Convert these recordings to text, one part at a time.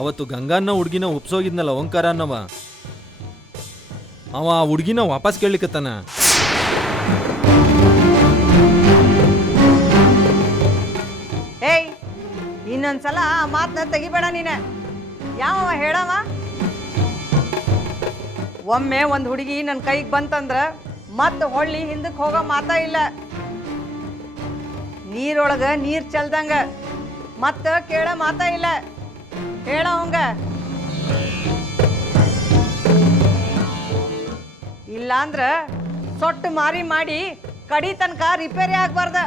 ಅವತ್ತು ಗಂಗಾನ್ನ ಹುಡುಗಿನ ಒಪ್ಸೋಗಿದ್ನಲ್ಲ ಓಂಕಾರ ಅನ್ನವ, ಅವ ಆ ಹುಡುಗಿನ ವಾಪಸ್ ಕೇಳಲಿಕ್ಕತ್ತಾನ. ಏಯ್, ಇನ್ನೊಂದ್ಸಲ ಆ ಮಾತನ್ನ ತೆಗಿಬೇಡ ನೀನು. ಯಾವ ಹೇಳವ? ಒಮ್ಮೆ ಒಂದು ಹುಡುಗಿ ನನ್ನ ಕೈಗೆ ಬಂತಂದ್ರ ಮತ್ತೆ ಹೊಳ್ಳಿ ಹಿಂದಕ್ಕೆ ಹೋಗೋ ಮಾತಾ ಇಲ್ಲ. ನೀರೊಳಗೆ ನೀರು ಚೆಲ್ದಂಗ ಮತ್ತೆ ಕೇಳ ಮಾತಾ ಇಲ್ಲ. ಹೇಳ ಅವಂಗ. ಇಲ್ಲಾಂದ್ರ ಸೊಟ್ಟು ಮಾರಿ ಮಾಡಿ ಕಡಿ ತನಕ ರಿಪೇರಿ ಆಗ್ಬಾರ್ದ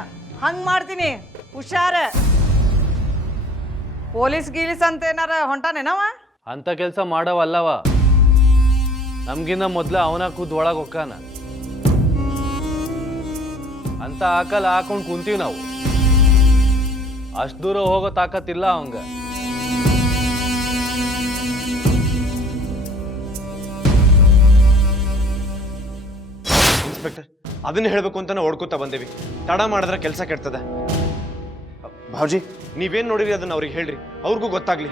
ಹಂಗೆ ಮಾಡ್ತೀನಿ. ಹುಷಾರ. ಪೊಲೀಸ್ ಗೀಲಿಸ್ ಅಂತ ಏನಾರ ಹೊಂಟಾನೇನವ? ಅಂತ ಕೆಲಸ ಮಾಡವಲ್ಲವ. ನಮ್ಗಿನ್ನ ಮೊದ್ಲು ಅವನ ಕೂತ್ ಒಳಗೆ ಹೊಕ್ಕಾನ ಅಂತ ಹಾಕಲ್ ಹಾಕೊಂಡು ಕುಂತೀವಿ ನಾವು. ಅಷ್ಟು ದೂರ ಹೋಗೋ ತಾಕತ್ತಿಲ್ಲ ಅವಂಗ. ಇನ್ಸ್ಪೆಕ್ಟರ್, ಅದನ್ನ ಹೇಳ್ಬೇಕು ಅಂತ ನಾವು ಓಡ್ಕೋತಾ ಬಂದೇವಿ. ತಡ ಮಾಡಿದ್ರೆ ಕೆಲಸ ಕೆಡ್ತದ. ಭಾವ್ಜಿ, ನೀವೇನ್ ನೋಡಿರಿ ಅದನ್ನ ಅವ್ರಿಗೆ ಹೇಳ್ರಿ, ಅವ್ರಿಗೂ ಗೊತ್ತಾಗ್ಲಿ.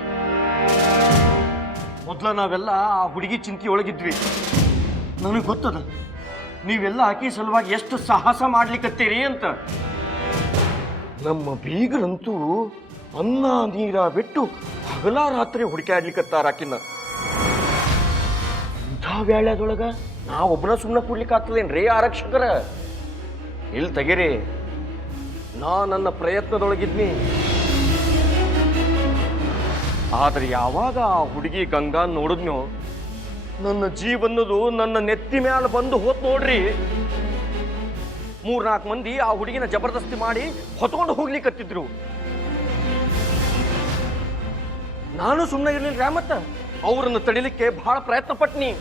ಮೊದ್ಲ ನಾವೆಲ್ಲ ಆ ಹುಡುಗಿ ಚಿಂತೆಯೊಳಗಿದ್ವಿ. ನನಗೆ ಗೊತ್ತದ ನೀವೆಲ್ಲ ಆಕಿ ಸಲುವಾಗಿ ಎಷ್ಟು ಸಾಹಸ ಮಾಡ್ಲಿಕ್ಕತ್ತೀರಿ ಅಂತ. ನಮ್ಮ ಬೀಗರಂತೂ ಅನ್ನ ನೀರ ಬಿಟ್ಟು ಹಗಲ ರಾತ್ರಿ ಹುಡುಕಾಡ್ಲಿಕ್ಕತ್ತಾರ ಆಕಿನ. ಇಂಥ ವೇಳೆದೊಳಗ ನಾವೊಬ್ಬನ ಸುಮ್ಮನೆ ಕೂಡ್ಲಿಕ್ಕೆ ಆಗ್ತದೇನ್ರಿ ಆರಕ್ಷಕರ? ಇಲ್ಲಿ ತೆಗೀರಿ, ನಾ ನನ್ನ ಪ್ರಯತ್ನದೊಳಗಿದ್ನಿ. ಆದ್ರೆ ಯಾವಾಗ ಆ ಹುಡುಗಿ ಗಂಗಾ ನೋಡಿದ್ನೋ ನನ್ನ ಜೀವನದು ನನ್ನ ನೆತ್ತಿ ಮ್ಯಾಲ ಬಂದು ಹೋತ್ ನೋಡ್ರಿ. 3-4 ಮಂದಿ ಆ ಹುಡುಗಿನ ಜಬರ್ದಸ್ತಿ ಮಾಡಿ ಹೊತ್ಕೊಂಡು ಹೋಗ್ಲಿಕ್ಕತ್ತಿದ್ರು. ನಾನು ಸುಮ್ಮನೆ ಇರ್ಲಿಲ್ಲ ಮತ್ತ ಅವ್ರನ್ನ ತಡಿಲಿಕ್ಕೆ ಬಹಳ ಪ್ರಯತ್ನ ಪಟ್ನಿ.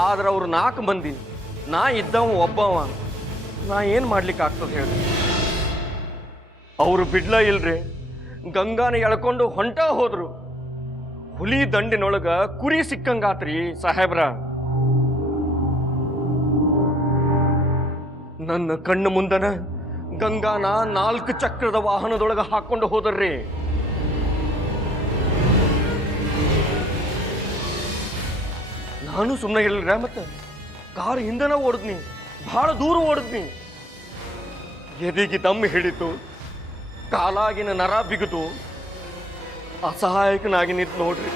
ಆದ್ರೆ ಅವ್ರು 4 ಮಂದಿ, ನಾ ಇದ್ದವ ಒಬ್ಬವ. ನಾ ಏನ್ ಮಾಡ್ಲಿಕ್ಕೆ ಆಗ್ತದೆ ಹೇಳಿ? ಅವರು ಬಿಡ್ಲ ಇಲ್ರಿ, ಗಂಗಾನ ಎಳ್ಕೊಂಡು ಹೊಂಟ ಹೋದ್ರು. ಹುಲಿ ದಂಡಿನೊಳಗ ಕುರಿ ಸಿಕ್ಕಂಗಾತ್ರಿ ಸಾಹೇಬ್ರ. ನನ್ನ ಕಣ್ಣು ಮುಂದನ ಗಂಗಾನ 4 ಚಕ್ರದ ವಾಹನದೊಳಗ ಹಾಕೊಂಡು ಹೋದರ್ರಿ. ನಾನು ಸುಮ್ಮನೆ ಹೇಳಿಲ್ರ ಮತ್ತ ಕಾರ್ ಹಿಂದನ ಓಡಿದ್ನಿ, ಬಹಳ ದೂರ ಓಡಿದ್ನಿ. ಎದೆಗೆ ದಮ್ ಹಿಡಿತು, ಕಾಲಾಗಿನ ನರ ಬಿಗಿತು, ಅಸಹಾಯಕನಾಗಿ ನಿಂತು ನೋಡ್ರಿ.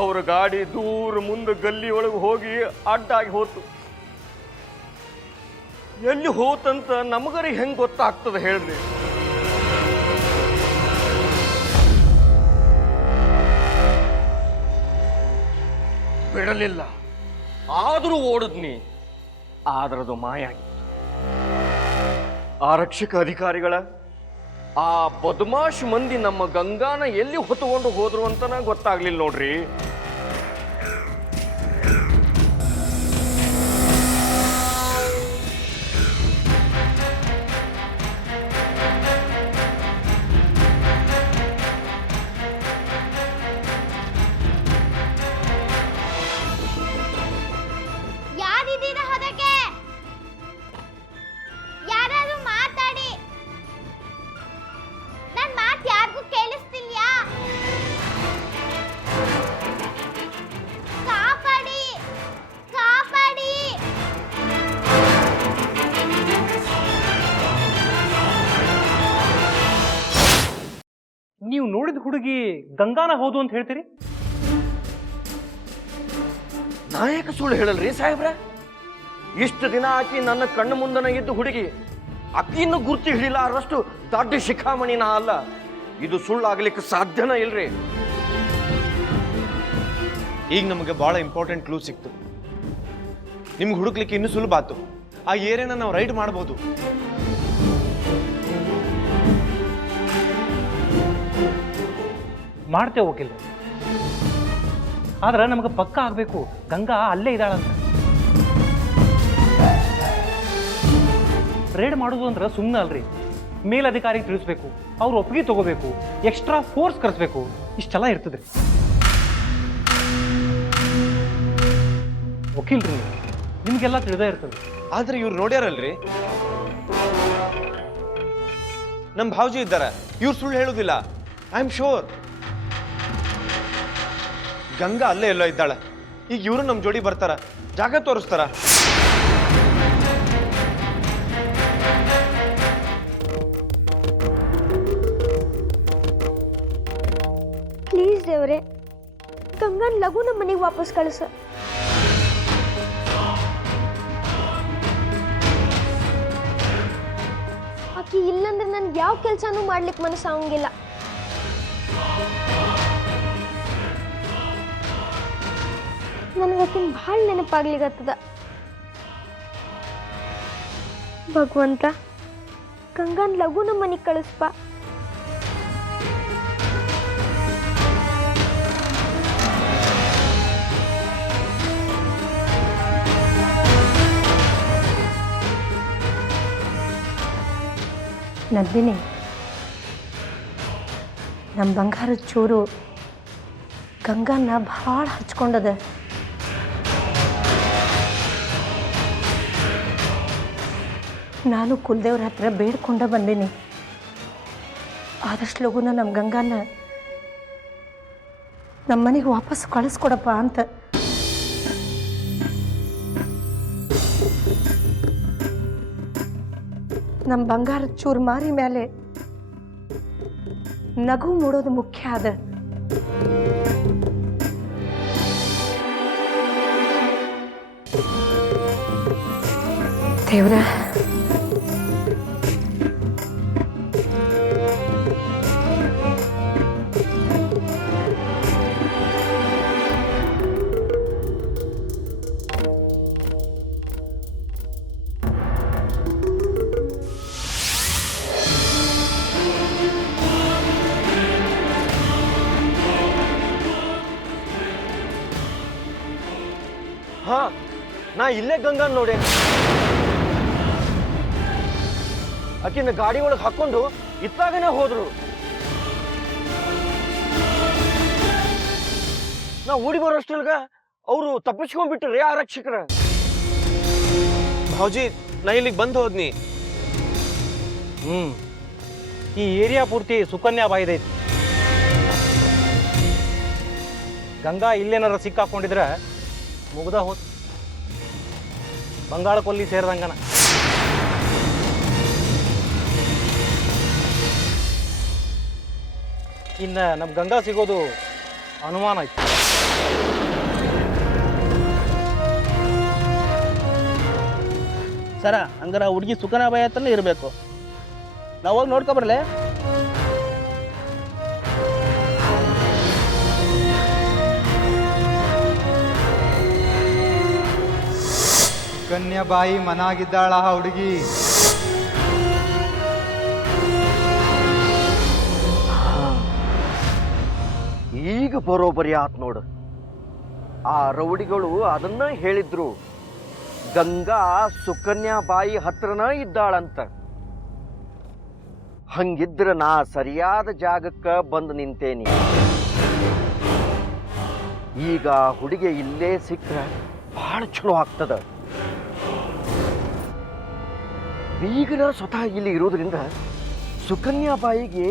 ಅವ್ರ ಗಾಡಿ ದೂರ ಮುಂದೆ ಗಲ್ಲಿ ಒಳಗೆ ಹೋಗಿ ಅಡ್ಡಾಗಿ ಹೋತು. ಎಲ್ಲಿ ಹೋತಂತ ನಮಗರಿ ಹೆಂಗ್ ಗೊತ್ತಾಗ್ತದೆ ಹೇಳ್ರಿ? ಬಿಡಲಿಲ್ಲ, ಆದರೂ ಓಡಿದ್ನಿ. ಆದ್ರದು ಮಾಯ ಆಗಿತ್ತು. ಆರಕ್ಷಕ ಅಧಿಕಾರಿಗಳ ಆ ಬದಮಾಶ್ ಮಂದಿ ನಮ್ಮ ಗಂಗಾನ ಎಲ್ಲಿ ಹೊತ್ತುಕೊಂಡು ಹೋದ್ರು ಅಂತನ ಗೊತ್ತಾಗ್ಲಿಲ್ಲ ನೋಡ್ರಿ. ನೀವು ನೋಡಿದ ಹುಡುಗಿ ಗಂಗಾನ ಹೌದು ಅಂತ ಹೇಳ್ತೀರಿ? ನಾಯಕ ಸುಳ್ಳು ಹೇಳಲ್ರಿ ಸಾಹೇಬ್ರ. ಇಷ್ಟು ದಿನ ಆಕಿ ನನ್ನ ಕಣ್ಣು ಮುಂದನ ಇದ್ದು ಹುಡುಗಿ, ಅಕ್ಕಿಯನ್ನು ಗುರ್ತಿ ಹಿಡಿಲಾರಷ್ಟು ದೊಡ್ಡ ಶಿಖಾಮಣಿ ನಾ ಅಲ್ಲ. ಇದು ಸುಳ್ಳು ಆಗ್ಲಿಕ್ಕೆ ಸಾಧ್ಯನ ಇಲ್ರಿ. ಈಗ ನಮಗೆ ಬಹಳ ಇಂಪಾರ್ಟೆಂಟ್ ಕ್ಲೂ ಸಿಕ್ತು. ನಿಮ್ಗೆ ಹುಡುಕ್ಲಿಕ್ಕೆ ಇನ್ನೂ ಸುಲಭ ಆಯ್ತು. ಆ ಏರಿಯಾನ ನಾವು ರೈಡ್ ಮಾಡ್ಬೋದು. ಮಾಡ್ತೇವೆ ವಕೀಲ, ಆದ್ರೆ ನಮಗೆ ಪಕ್ಕ ಆಗಬೇಕು ಗಂಗಾ ಅಲ್ಲೇ ಇದ್ದಾಳಂತ. ರೇಡ್ ಮಾಡೋದು ಅಂದ್ರೆ ಸುಮ್ಮನೆ ಅಲ್ರಿ, ಮೇಲಧಿಕಾರಿಗೆ ತಿಳಿಸ್ಬೇಕು, ಅವ್ರು ಒಪ್ಪಿಗೆ ತಗೋಬೇಕು, ಎಕ್ಸ್ಟ್ರಾ ಫೋರ್ಸ್ ಕರೆಸ್ಬೇಕು, ಇಷ್ಟೆಲ್ಲ ಇರ್ತದೆ. ವಕೀಲ್ರಿ ನೀವು, ನಿಮಗೆಲ್ಲ ತಿಳಿದೇ ಇರ್ತದೆ. ಆದ್ರೆ ಇವ್ರು ನೋಡ್ಯಾರಲ್ರಿ, ನಮ್ ಭಾವಜಿ ಇದ್ದಾರ, ಇವ್ರು ಸುಳ್ಳು ಹೇಳುದಿಲ್ಲ. ಐ ಆಮ್ ಶೋರ್ ಗಂಗಾ ಅಲ್ಲೇ ಎಲ್ಲೋ ಇದ್ದಾಳ. ಈಗ ಇವರು ನಮ್ ಜೋಡಿ ಬರ್ತಾರ, ಜಾಗ ತೋರಿಸ್ತಾರ. ಪ್ಲೀಸ್ ದೇವ್ರೆ, ಗಂಗನ್ ಲಘು ನಮ್ಮ ಮನೆಗೆ ವಾಪಸ್ ಕಳಿಸ. ಆಕಿ ಇಲ್ಲಂದ್ರೆ ನನ್ಗೆ ಯಾವ ಕೆಲಸನೂ ಮಾಡ್ಲಿಕ್ಕೆ ಮನಸ್ಸಾಗಂಗಿಲ್ಲ. ನನಗಕ್ಕಿನ ಭಾಳ ನೆನಪಾಗ್ಲಿಗತ್ತದ. ಭಗವಂತ, ಗಂಗನ್ ಲಘು ನಮ್ಮ ಮನೆಗೆ ಕಳಿಸ್ಪ. ನಂದಿನಿ, ನಮ್ಮ ಬಂಗಾರದ ಚೂರು ಗಂಗನ್ನ ಭಾಳ ಹಚ್ಕೊಂಡದ. ನಾನು ಕುಲದೇವ್ರ ಹತ್ರ ಬೇಡ್ಕೊಂಡ ಬಂದೀನಿ, ಆದಷ್ಟು ಲಘುನ ನಮ್ಮ ಗಂಗನ್ನ ನಮ್ಮ ಮನೆಗೆ ವಾಪಸ್ ಕಳಿಸ್ಕೊಡಪ್ಪ ಅಂತ. ನಮ್ಮ ಬಂಗಾರದ ಚೂರು ಮಾರಿ ಮೇಲೆ ನಗು ಮೂಡೋದು ಮುಖ್ಯ ಅದ. ದೇವ್ರ, ಹಾ, ನಾ ಇಲ್ಲೇ ಗಂಗಾ ನೋಡೆ. ಆಕಿನ ಗಾಡಿ ಒಳಗೆ ಹಾಕೊಂಡು ಇತ್ತಾಗನೇ ಹೋದ್ರು. ನಾ ಓಡಿ ಬರೋಷ್ಟ್ರಲ್ಗ ಅವರು ತಪ್ಪಿಸ್ಕೊಂಡ್ಬಿಟ್ರಿ ಆರಕ್ಷಕರ. ಭಾವಜಿ, ನಾ ಇಲ್ಲಿಗೆ ಬಂದು ಹೋದ್ನಿ. ಈ ಏರಿಯಾ ಪೂರ್ತಿ ಸುಕನ್ಯಾ ಬಾಯಿದೈತಿ. ಗಂಗಾ ಇಲ್ಲೇನಾರ ಸಿಕ್ಕಾಕೊಂಡಿದ್ರೆ ಮುಗ್ದ ಹೋತ್, ಬಂಗಾಳ ಕೊಲ್ಲಿ ಸೇರಿದಂಗನ. ಇನ್ನು ನಮ್ಮ ಗಂಗಾ ಸಿಗೋದು ಅನುಮಾನ ಐತಿ. ಸರ, ಹಂಗಾರ ಹುಡುಗಿ ಸುಖನ ಭಯ ಹತ್ರನೇ ಇರಬೇಕು. ನಾವು ಹೋಗಿ ನೋಡ್ಕೊಬರ್ಲೆ. ಕನ್ಯಾಬಾಯಿ ಮನಾಗಿದ್ದಾಳ ಹುಡುಗಿ. ಈಗ ಬರೋಬರಿ ಆತ್ ನೋಡು. ಆ ರೌಡಿಗಳು ಅದನ್ನ ಹೇಳಿದ್ರು, ಗಂಗಾ ಸುಕನ್ಯಾ ಬಾಯಿ ಹತ್ರನ ಇದ್ದಾಳಂತ. ಹಂಗಿದ್ರ ನಾ ಸರಿಯಾದ ಜಾಗಕ್ಕ ಬಂದು ನಿಂತೇನಿ. ಈಗ ಹುಡುಗಿ ಇಲ್ಲೇ ಸಿಕ್ಕ್ರ ಬಹಳ ಚಲೋ ಆಗ್ತದ. ಬೀಗರ ಸ್ವತಃ ಇಲ್ಲಿ ಇರೋದ್ರಿಂದ ಸುಕನ್ಯಾ ಬಾಯಿಗೆ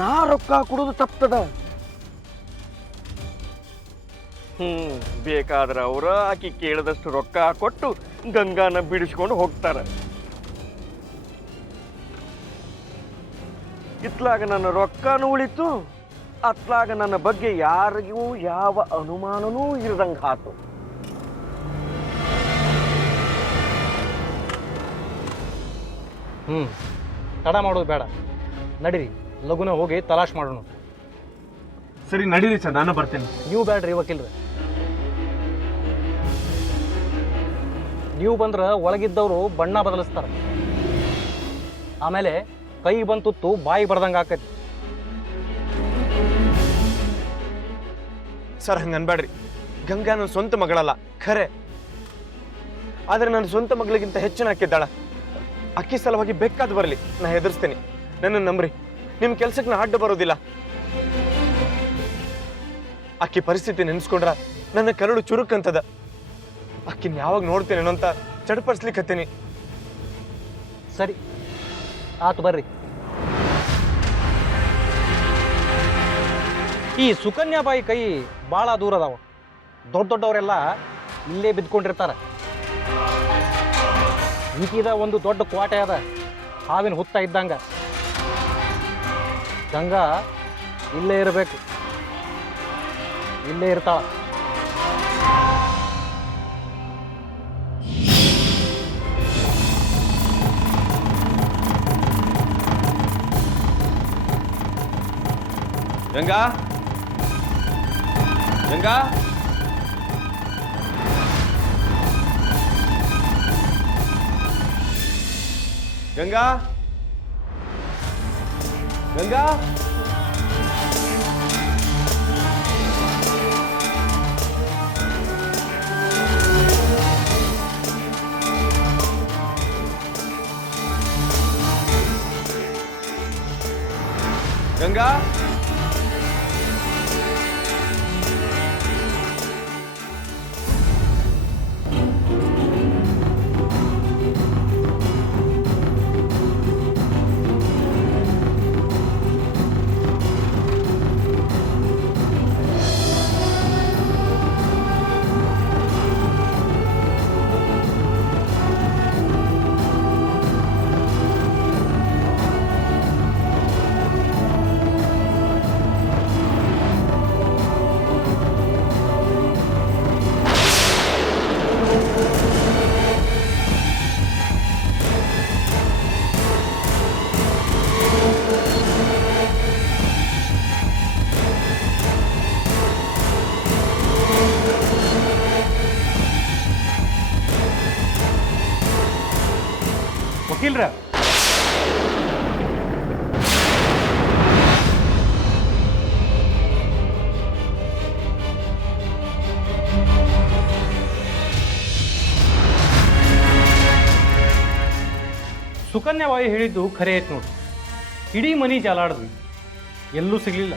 ನಾ ರೊಕ್ಕ ಕೊಡೋದು ತಪ್ತದ. ಬೇಕಾದ್ರೆ ಅವರ ಆಕಿ ಕೇಳಿದಷ್ಟು ರೊಕ್ಕ ಕೊಟ್ಟು ಗಂಗಾನ ಬಿಡಿಸ್ಕೊಂಡು ಹೋಗ್ತಾರ. ಇತ್ಲಾಗ ನನ್ನ ರೊಕ್ಕನೂ ಉಳಿತು, ಅತ್ಲಾಗ ನನ್ನ ಬಗ್ಗೆ ಯಾರಿಗೂ ಯಾವ ಅನುಮಾನನೂ ಇರದಂಗ ಆತು. ತಡ ಮಾಡೋದು ಬೇಡ, ನಡೀರಿ ಲಘುನ ಹೋಗಿ ತಲಾಶ್ ಮಾಡೋಣ. ಸರಿ, ನಡೀರಿ ಸರ್, ನಾನು ಬರ್ತೇನೆ. ನೀವು ಬೇಡ್ರಿ ವಕೀಲ್ರೆ. ನೀವು ಬಂದ್ರೆ ಒಳಗಿದ್ದವರು ಬಣ್ಣ ಬದಲಿಸ್ತಾರೆ, ಆಮೇಲೆ ಕೈ ಬಂತುತ್ತು ಬಾಯಿ ಬರ್ದಂಗೆ ಆಕತಿ. ಸರ್, ಹಂಗ ಅನ್ಬೇಡ್ರಿ. ಗಂಗಾ ನನ್ನ ಸ್ವಂತ ಮಗಳಲ್ಲ ಖರೆ, ಆದ್ರೆ ನನ್ನ ಸ್ವಂತ ಮಗಳಿಗಿಂತ ಹೆಚ್ಚಿನ ಹಾಕಿದ್ದಾಳ. ಅಕ್ಕಿ ಸಲುವಾಗಿ ಬೇಕಾದ್ ಬರಲಿ, ನಾ ಹೆದರ್ಸ್ತೇನೆ. ನನ್ನ ನಂಬ್ರಿ, ನಿಮ್ ಕೆಲ್ಸಕ್ಕೆ ನಾ ಅಡ್ಡ ಬರೋದಿಲ್ಲ. ಅಕ್ಕಿ ಪರಿಸ್ಥಿತಿ ನೆನ್ಸ್ಕೊಂಡ್ರ ನನ್ನ ಕರಳು ಚುರುಕಂತದ. ಆಕಿನ್ ಯಾವಾಗ ನೋಡ್ತೇನೇನೋ ಅಂತ ಚಡಪಡಿಸ್ಲಿಕ್ಕತ್ತೀನಿ. ಸರಿ ಆತು ಬರ್ರಿ. ಈ ಸುಕನ್ಯಾ ಬಾಯಿ ಕೈ ಭಾಳ ದೂರ ಅದಾವ. ದೊಡ್ಡ ದೊಡ್ಡವರೆಲ್ಲ ಇಲ್ಲೇ ಬಿದ್ಕೊಂಡಿರ್ತಾರ. ಈಕಿದ ಒಂದು ದೊಡ್ಡ ಕ್ವಾಟೆ ಅದ, ಹಾವಿನ ಹುತ್ತ ಇದ್ದಂಗ. ಗಂಗಾ ಇಲ್ಲೇ ಇರಬೇಕು, ಇಲ್ಲೇ ಇರ್ತಾಳ. ಗಂಗಾ ಗಂಗಾ ಗಂಗಾ ಗಂಗಾ ಗಂಗಾ ವಕೀಲ್ರ, ಸುಕನ್ಯಾ ಬಾಯಿ ಹೇಳಿದ್ದು ಖರೆ ಐತ್ ನೋಡಿ. ಇಡೀ ಮನಿ ಜಾಲಾಡಿದ್ವಿ, ಎಲ್ಲೂ ಸಿಗ್ಲಿಲ್ಲ.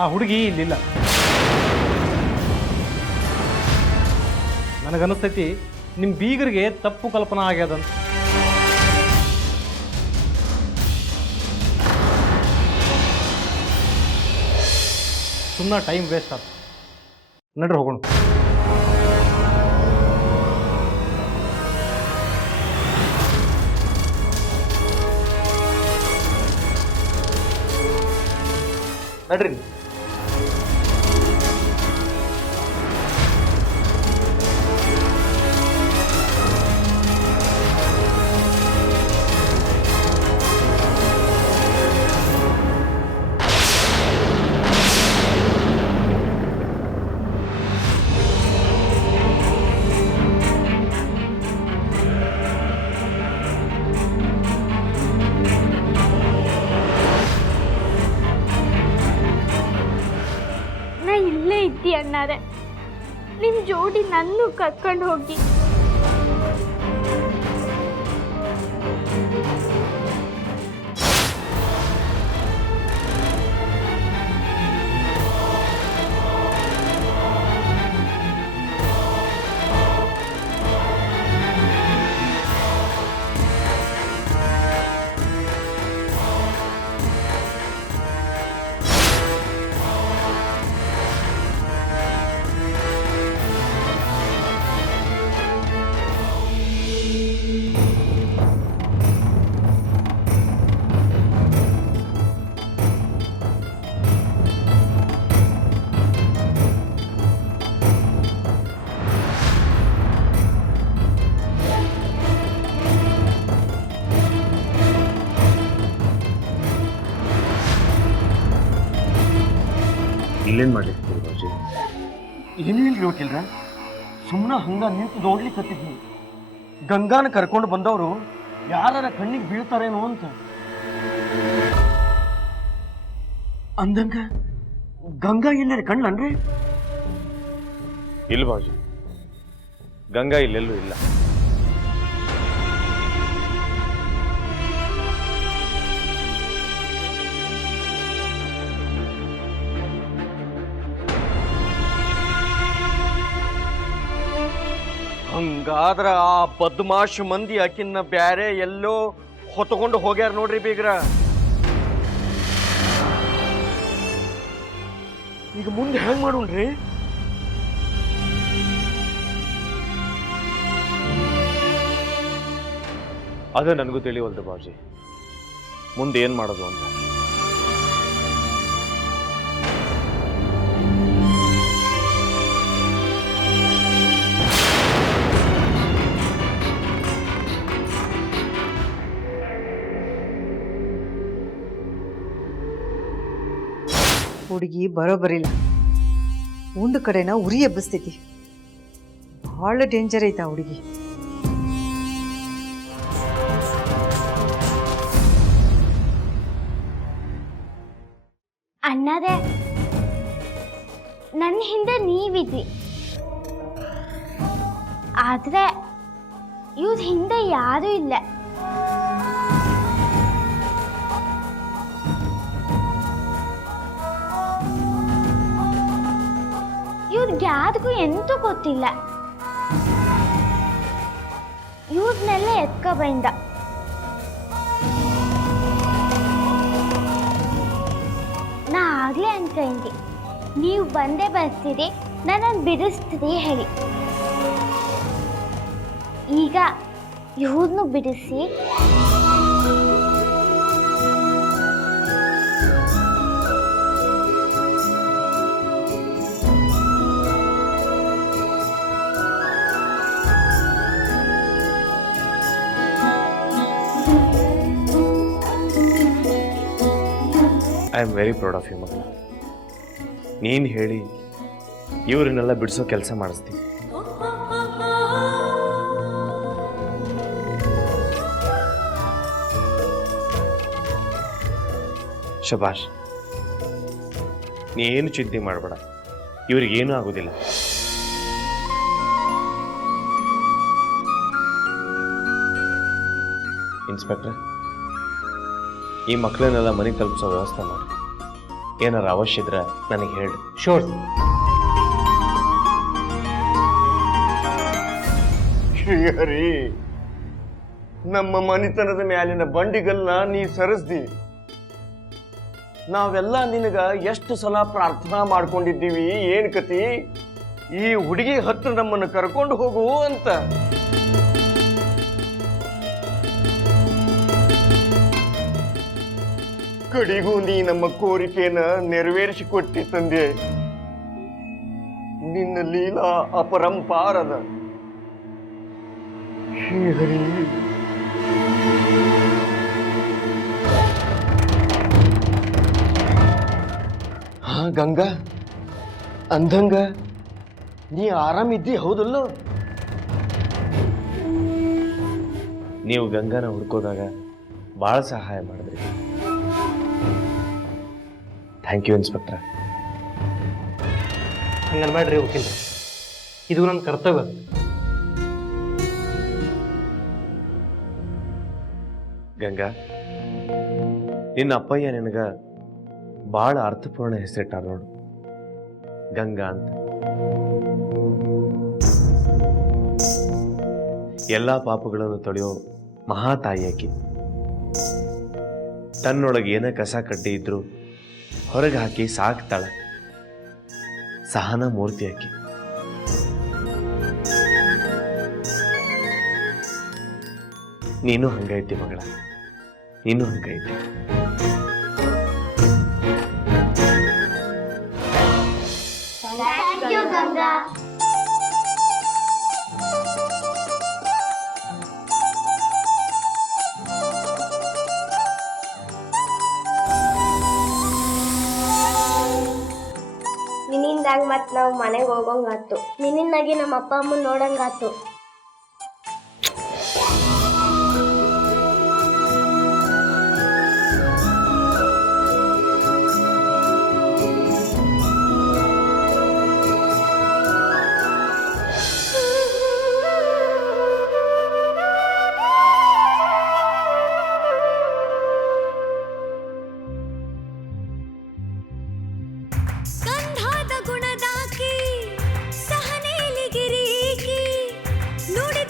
ಆ ಹುಡುಗಿ ಇಲ್ಲಿಲ್ಲ. ನನಗನ್ನಿಸ್ತೈತಿ ನಿಮ್ಮ ಬೀಗರಿಗೆ ತಪ್ಪು ಕಲ್ಪನಾ ಆಗ್ಯದಂತ. ಸುಮ್ಮನೆ ಟೈಮ್ ವೇಸ್ಟ್ ಆಯ್ತು. ನಡ್ರಿ ಹೋಗೋಣ. ನಡ್ರಿ. ಅಣ್ಣಾರೆ, ನಿಮ್ ಜೋಡಿ ನನ್ನೂ ಕರ್ಕೊಂಡು ಹೋಗಿ. ಇಲ್ಲೇನು ಮಾಡ್ಲಿಕ್ಕೆ ಬಾಜಿ? ಏನಿಲ್ರಿ ವಕೀಲ್ರ, ಸುಮ್ಮನೆ ಹಂಗ ನಿಂತು ನೋಡ್ಲಿಕ್ಕತ್ತಿದ್ವಿ. ಗಂಗಾನ ಕರ್ಕೊಂಡು ಬಂದವರು ಯಾರ ಕಣ್ಣಿಗೆ ಬೀಳ್ತಾರೇನೋ ಅಂತ. ಅಂದಂಗ ಗಂಗಾ ಎಲ್ಲರ ಕಣ್ಲನ್ರಿ? ಇಲ್ಲ ಬಾಜಿ, ಗಂಗಾ ಇಲ್ಲೆಲ್ಲೂ ಇಲ್ಲ. ಹಂಗಾದ್ರ ಆ ಬದ್ಮಾಶ್ ಮಂದಿ ಆಕಿನ್ನ ಬ್ಯಾರೆ ಎಲ್ಲೋ ಹೊತ್ಕೊಂಡು ಹೋಗ್ಯಾರ ನೋಡ್ರಿ ಬೀಗ್ರ. ಈಗ ಮುಂದೆ ಹೆಂಗ್ ಮಾಡೋಣ್ರಿ? ಅದು ನನಗೂ ತಿಳಿವಲ್ದು ಬಾಜಿ, ಮುಂದೆ ಏನ್ ಮಾಡೋದು ಅಂತ. ಹುಡುಗಿ ಬರೋಬರಿಲ್ಲ, ಒಂದು ಕಡೆನ ಉರಿ ಎಬ್ಬಿಸ್ತೈತಿ. ಭಾಳ ಡೇಂಜರ್ ಐತಾ ಹುಡುಗಿ. ಅಣ್ಣಾರೆ, ನನ್ನ ಹಿಂದೆ ನೀವಿದ್ರಿ, ಆದ್ರೆ ಇವ್ರ ಹಿಂದೆ ಯಾರೂ ಇಲ್ಲ. ಇವ್ರಿಗೆ ಯಾರಿಗೂ ಎಂತೂ ಗೊತ್ತಿಲ್ಲ. ಇವ್ರನ್ನೆಲ್ಲ ಎತ್ಕ ಬಂದ. ನಾ ಆಗ್ಲೇ ಅನ್ಕೊಂಡಿ ನೀವು ಬಂದೇ ಬರ್ತೀರಿ, ನನ್ನನ್ನು ಬಿಡಿಸ್ತೀರಿ ಹೇಳಿ. ಈಗ ಇವ್ರನ್ನು ಬಿಡಿಸಿ I am very proud of you ಮಗಳ. ನೀನು ಹೇಳಿ ಇವರನ್ನೆಲ್ಲ ಬಿಡಿಸೋ ಕೆಲಸ ಮಾಡಿಸ್ತೀನಿ. ಶಬಾಷ್. ನೀ ಏನು ಚಿಂತೆ ಮಾಡಬೇಡ, ಇವ್ರಿಗೇನೂ ಆಗೋದಿಲ್ಲ. ಇನ್ಸ್ಪೆಕ್ಟರ್, ಈ ಮಕ್ಕಳನ್ನೆಲ್ಲ ಮನೆಗೆ ತಲುಪಿಸೋ ವ್ಯವಸ್ಥೆ ಮಾಡಿ. ಏನಾರು ಅವಶ್ಯ ಇದ್ರೆ ನನಗೆ ಹೇಳಿ. ಶೋರ್. ಶ್ರೀಹರಿ, ನಮ್ಮ ಮನಿತನದ ಮ್ಯಾಲಿನ ಬಂಡಿಗಲ್ನ ನೀ ಸರಿಸ್ದಿ. ನಾವೆಲ್ಲ ನಿನಗ ಎಷ್ಟು ಸಲ ಪ್ರಾರ್ಥನಾ ಮಾಡ್ಕೊಂಡಿದ್ದೀವಿ, ಏನ್ ಕತಿ ಈ ಹುಡುಗಿ ಹತ್ರ ನಮ್ಮನ್ನು ಕರ್ಕೊಂಡು ಹೋಗು ಅಂತ. ಕಡಿಗೂ ನೀ ನಮ್ಮ ಕೋರಿಕೆನ ನೆರವೇರಿಸಿಕೊಟ್ಟಿ ತಂದೆ. ನಿನ್ನ ಲೀಲಾ ಅಪರಂಪಾರದ. ಶ್ರೀಹರಿ, ಹಾ ಗಂಗಾ, ಅಂದಂಗ ನೀ ಆರಾಮಿದ್ದಿ ಹೌದಲ್ಲ? ನೀವು ಗಂಗಾನ ಹುಡ್ಕೋದಾಗ ಭಾಳ ಸಹಾಯ ಮಾಡಿದ್ರಿ. Thank you inspector. ಹಂಗನ್ಬೇಡ್ರಿ ವಕೀಲ್ರೆ, ಇದು ನನ್ನ ಕರ್ತವ್ಯ. ಗಂಗಾ, ನಿನ್ನ ಅಪ್ಪಯ್ಯ ನಿನಗ ಭಾಳ ಅರ್ಥಪೂರ್ಣ ಹೆಸರಿಟ್ಟಾರ ನೋಡು, ಗಂಗಾ ಅಂತ. ಎಲ್ಲ ಪಾಪಗಳನ್ನು ತೊಳೆಯೋ ಮಹಾತಾಯಿ ಆಕಿ. ತನ್ನೊಳಗೆ ಏನೇ ಕಸ ಕಡ್ಡಿ ಇದ್ರು ಹೊರಗೆ ಹಾಕಿ ಸಾಕ್ತಾಳ. ಸಹನ ಮೂರ್ತಿ ಆಕಿ. ನೀನು ಹಂಗೈತಿ ಮಗಳ, ನೀನು ಹಂಗೈತಿ. ನಿನ್ನಿಂದಾಗ ಮತ್ ನಾವು ಮನೆಗೆ ಹೋಗಂಗಾತು. ನಿನ್ನಿಂದಾಗಿ ನಮ್ಮ ಅಪ್ಪ ಅಮ್ಮ ನೋಡಂಗಾತು. ಗಂಧಾದ ಗುಣದಾಕಿ ಸಹನೇಲಿ ಗಿರೀಕಿ ನುಡಿ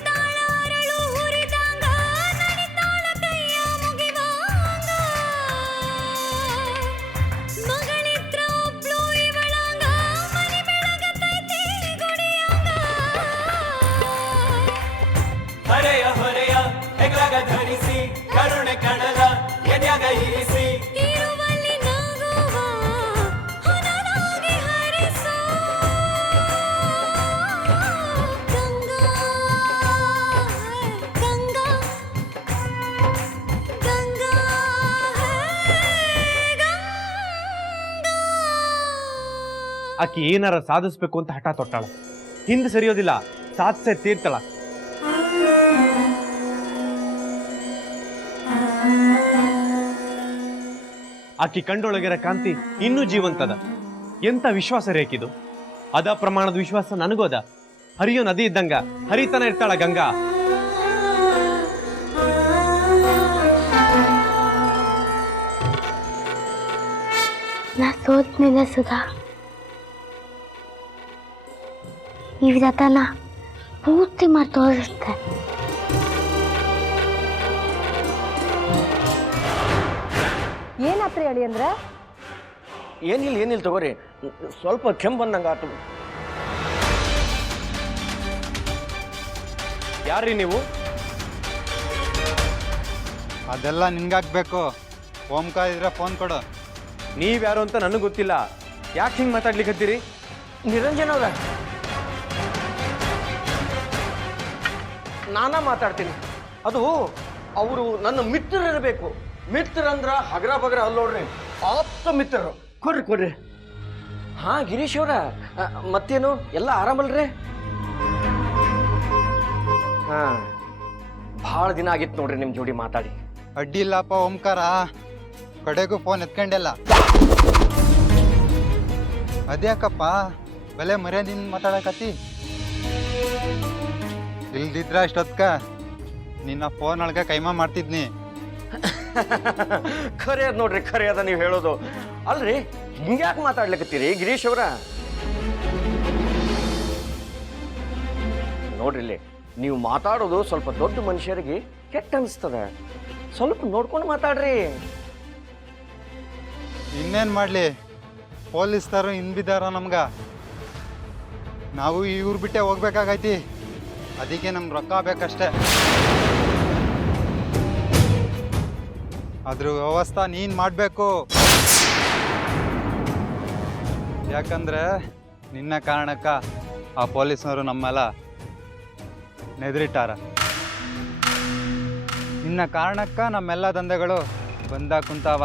ಧರಿಸಿ ಕರುಣೆ ಕಡಲ ಎದ್ಯಾಗ ಇರಿಸಿ ಇರುವಲ್ಲಿ ನಾಗುವ ಹೊನಲಾಗಿ ಹರಿಸೋ ಗಂಗಾ ಗಂಗಾ ಗಂಗಾ ಆಕಿ ಏನಾರ ಸಾಧಿಸ್ಬೇಕು ಅಂತ ಹಠ ತೊಟ್ಟಾಳ. ಹಿಂದೆ ಸರಿಯೋದಿಲ್ಲ, ಸಾಧಿಸೇ ತೀರ್ತಾಳ. ಆಕಿ ಕಂಡೊಳಗಿರ ಕಾಂತಿ ಇನ್ನೂ ಜೀವಂತದ. ಎಂತ ವಿಶ್ವಾಸ ರೇಕಿದು. ಅದ ಪ್ರಮಾಣದ ವಿಶ್ವಾಸ ನನಗೋದ. ಹರಿಯೋ ನದಿ ಇದ್ದಂಗ ಹರಿತಾನ ಇರ್ತಾಳ ಗಂಗಾ. ನಾ ಸೋತ್ನಿಲ್ಲ ಸುಧಾ. ಈ ವ್ರತನ ಪೂರ್ತಿ ಮಾಡಿ ತೋರಿಸ್ತೆ. ಏನಾತ್ರಿ ಅಳಿ ಅಂದ್ರೆ ಏನಿಲ್ಲ ತಗೋರಿ, ಸ್ವಲ್ಪ ಕೆಮ್ಮು ಬಂದಂಗೆ ಆತು. ಯಾರ್ರೀ ನೀವು? ಅದೆಲ್ಲ ನಿನ್ಗಾಗ್ಬೇಕು. ಓಂಕಾರ ಇದ್ರೆ ಫೋನ್ ಕೊಡು. ನೀವ್ಯಾರು ಅಂತ ನನಗೆ ಗೊತ್ತಿಲ್ಲ. ಯಾಕೆ ಹಿಂಗೆ ಮಾತಾಡ್ಲಿಕ್ಕತ್ತೀರಿ? ನಿರಂಜನ್ ಅವ್ರ, ನಾನಾ ಮಾತಾಡ್ತೀನಿ. ಅದು ಅವರು ನನ್ನ ಮಿತ್ರರಿರಬೇಕು. ಮಿತ್ರರಂದ್ರ ಹಗರ ಬಗರ ಅಲ್ಲೋಡ್ರಿ, ಆಪ್ತ ಮಿತ್ರರು. ಕೊಡ್ರಿ. ಹಾ ಗಿರೀಶ್ ಅವ್ರ, ಮತ್ತೇನು ಎಲ್ಲ ಆರಾಮಲ್ರಿ? ಹಾ, ಭಾಳ ದಿನ ಆಗಿತ್ತು ನೋಡ್ರಿ ನಿಮ್ಮ ಜೋಡಿ ಮಾತಾಡಿ. ಅಡ್ಡಿ ಇಲ್ಲಪ್ಪ ಓಂಕಾರ, ಕಡೆಗೂ ಫೋನ್ ಎತ್ಕೊಂಡೆಲ್ಲ. ಅದ್ಯಾಕಪ್ಪ ಬೆಲೆ ಮರ್ಯಾದಿಂದ ಮಾತಾಡಕತ್ತಿ? ಇಲ್ದಿದ್ರ ಅಷ್ಟೊತ್ಕ ನಿನ್ನ ಫೋನ್ ಒಳಗೆ ಕೈಮಾ ಮಾಡ್ತಿದ್ನಿ. ಖರೆ ಅದ ನೋಡ್ರಿ, ಖರೆ ಅದ ನೀವು ಹೇಳೋದು. ಅಲ್ರಿ, ಹಿಂಗ್ಯಾಕೆ ಮಾತಾಡ್ಲಿಕತ್ತೀರಿ ಗಿರೀಶ್ ಅವ್ರ? ನೋಡ್ರಿ, ಇಲ್ಲಿ ನೀವು ಮಾತಾಡೋದು ಸ್ವಲ್ಪ ದೊಡ್ಡ ಮನುಷ್ಯರಿಗೆ ಕೆಟ್ಟ ಅನಿಸ್ತದ. ಸ್ವಲ್ಪ ನೋಡ್ಕೊಂಡು ಮಾತಾಡ್ರಿ. ಇನ್ನೇನು ಮಾಡಲಿ, ಪೊಲೀಸ್ನವರು ಹಿಂದ್ಬಿದ್ದಾರ ನಮ್ಗೆ. ನಾವು ಇವ್ರು ಬಿಟ್ಟೆ ಹೋಗ್ಬೇಕಾಗೈತಿ. ಅದಕ್ಕೆ ನಮ್ಗೆ ರೊಕ್ಕ ಬೇಕಷ್ಟೆ. ಅದ್ರ ವ್ಯವಸ್ಥೆ ನೀನು ಮಾಡಬೇಕು. ಯಾಕಂದ್ರೆ ನಿನ್ನ ಕಾರಣಕ್ಕ ಆ ಪೊಲೀಸ್ನವರು ನಮ್ಮೆಲ್ಲ ನೆದರಿಟ್ಟಾರ. ನಿನ್ನ ಕಾರಣಕ್ಕ ನಮ್ಮೆಲ್ಲ ದಂಧೆಗಳು ಬಂದ ಕುಂತಾವ.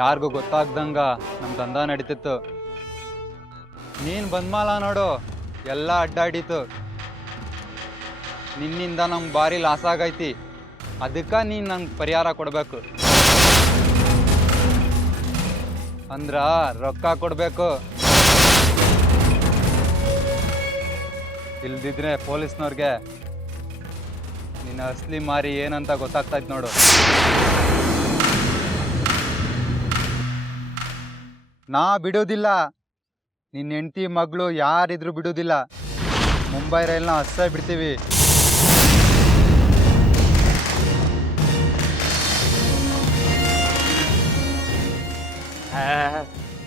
ಯಾರಿಗೂ ಗೊತ್ತಾಗ್ದಂಗ ನಮ್ಮ ದಂಧ ನಡೀತಿತ್ತು. ನೀನು ಬಂದ್ಮಾಲ ನೋಡು, ಎಲ್ಲ ಅಡ್ಡಾಡೀತು. ನಿನ್ನಿಂದ ನಮ್ಗೆ ಭಾರಿ ಲಾಸ್ ಆಗೈತಿ. ಅದಕ್ಕೆ ನೀನು ನಂಗೆ ಪರಿಹಾರ ಕೊಡಬೇಕು. ಅಂದ್ರ ರೊಕ್ಕ ಕೊಡಬೇಕು. ಇಲ್ದಿದ್ರೆ ಪೊಲೀಸ್ನವ್ರಿಗೆ ನಿನ್ನ ಅಸಲಿ ಮಾರಿ ಏನಂತ ಗೊತ್ತಾಗ್ತೈತೆ ನೋಡು. ನಾ ಬಿಡೋದಿಲ್ಲ. ನಿನ್ನ ಹೆಂಡತಿ ಮಗಳು ಯಾರಿದ್ರು ಬಿಡೋದಿಲ್ಲ. ಮುಂಬೈ ರೈಲ್ನ ಹಸ್ಸೇ ಬಿಡ್ತೀವಿ.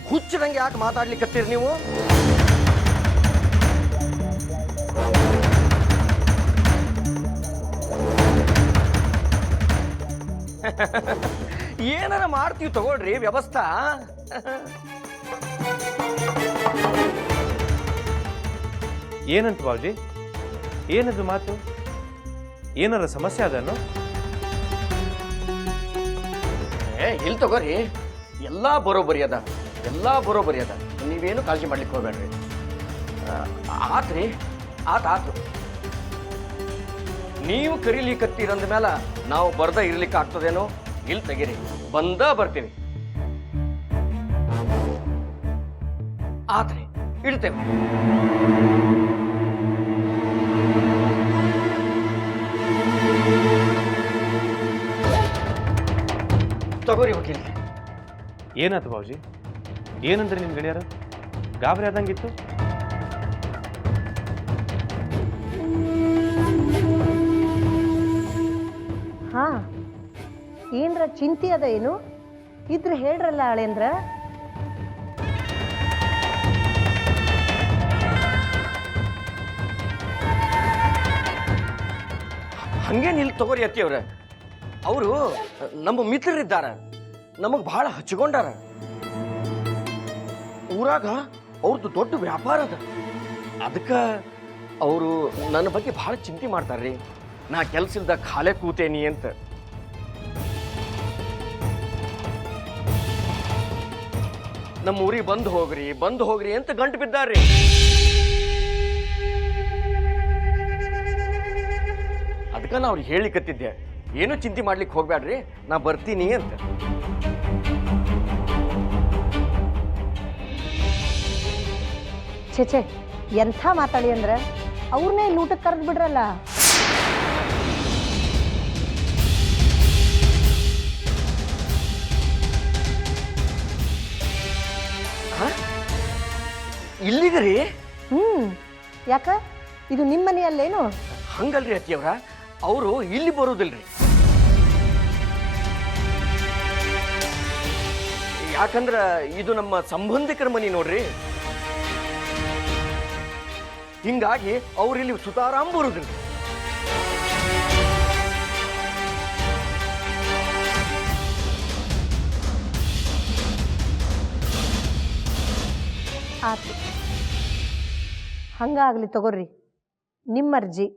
ಹುಚ್ಚದಂಗೆ ಯಾಕೆ ಮಾತಾಡ್ಲಿಕ್ಕತ್ತೀರಿ ನೀವು? ಏನಾರ ಮಾಡ್ತೀವಿ ತಗೊಳ್ರಿ ವ್ಯವಸ್ಥಾ. ಏನಂತ ಬಾಬುಜಿ? ಏನದು ಮಾತು? ಏನಾರ ಸಮಸ್ಯೆ ಅದನ್ನು? ಇಲ್ಲಿ ತಗೋರಿ, ಎಲ್ಲ ಬರೋಬ್ಬರಿ ಅದ, ಎಲ್ಲ ಬರೋಬ್ಬರಿ ಅದ. ನೀವೇನು ಕಾಳಜಿ ಮಾಡ್ಲಿಕ್ಕೆ ಹೋಗ್ಬೇಡ್ರಿ. ಆತ್ರಿ, ಆತು. ನೀವು ಕರೀಲಿಕ್ಕತ್ತೀರಂದ ಮೇಲೆ ನಾವು ಬರ್ದ ಇರ್ಲಿಕ್ಕೆ ಆಗ್ತದೇನೋ? ಇಲ್ಲಿ ತೆಗೀರಿ, ಬಂದ ಬರ್ತೀವಿ. ಆತ್ರಿ, ಇಡ್ತೇವೆ. ತಗೋರಿ ವಕೀಲ್. ಏನಾಯ್ತು ಬಾಬುಜಿ? ಏನಂದ್ರೆ ನಿಮ್ಮ ಗೆಳೆಯರು ಗಾಬರಿ ಆದಂಗಿತ್ತು? ಹಾ, ಏನ್ರ ಚಿಂತೆ ಅದ ಏನು ಇದ್ರೆ ಹೇಳ್ರಲ್ಲ ಹಳೇಂದ್ರ. ಹಂಗೇನಿಲ್ಲ ತಗೋರಿ ಅತ್ತಿಯವ್ರ. ಅವರು ನಮ್ಮ ಮಿತ್ರರಿದ್ದಾರ, ನಮಗೆ ಭಾಳ ಹಚ್ಕೊಂಡಾರ. ಊರಾಗ ಅವ್ರದ್ದು ದೊಡ್ಡ ವ್ಯಾಪಾರ ಅದ. ಅದಕ್ಕೆ ಅವರು ನನ್ನ ಬಗ್ಗೆ ಭಾಳ ಚಿಂತೆ ಮಾಡ್ತಾರ್ರಿ. ನಾ ಕೆಲ್ಸ ಇಲ್ದ ಖಾಲೆ ಕೂತೇನಿ ಅಂತ. ನಮ್ಮ ಊರಿಗೆ ಬಂದು ಹೋಗ್ರಿ ಅಂತ ಗಂಟು ಬಿದ್ದಾರ್ರಿ. ಅದಕ್ಕೆ ನಾ ಅವ್ರಿಗೆ ಹೇಳಿಕತ್ತಿದ್ದೆ, ಏನು ಚಿಂತೆ ಮಾಡ್ಲಿಕ್ಕೆ ಹೋಗ್ಬೇಡ್ರಿ, ನಾ ಬರ್ತೀನಿ ಅಂತ. ಛೇ ಎಂಥ ಮಾತಾಡಿ ಅಂದ್ರೆ ಅವ್ರನ್ನೇ ಇಲ್ಲಿ ಊಟಕ್ಕೆ ಕರೆದು ಬಿಡ್ರಲ್ಲ. ಇಲ್ಲಿಗರಿ? ಯಾಕ ಇದು ನಿಮ್ಮ ಮನೆಯಲ್ಲೇನು? ಹಂಗಲ್ರಿ ಅತ್ತಿಯವ್ರ, ಅವರು ಇಲ್ಲಿ ಬರೋದಿಲ್ರಿ. ಯಾಕಂದ್ರ ಇದು ನಮ್ಮ ಸಂಬಂಧಿಕರ ಮನೆ ನೋಡ್ರಿ. ಹಿಂಗಾಗಿ ಅವ್ರು ಇಲ್ಲಿ ಸುತಾರಾಮ್ ಬರುದಿಲ್ಲ. ಆತು, ಹಂಗಾಗ್ಲಿ ತಗೋರಿ, ನಿಮ್ಮ ಅರ್ಜಿ.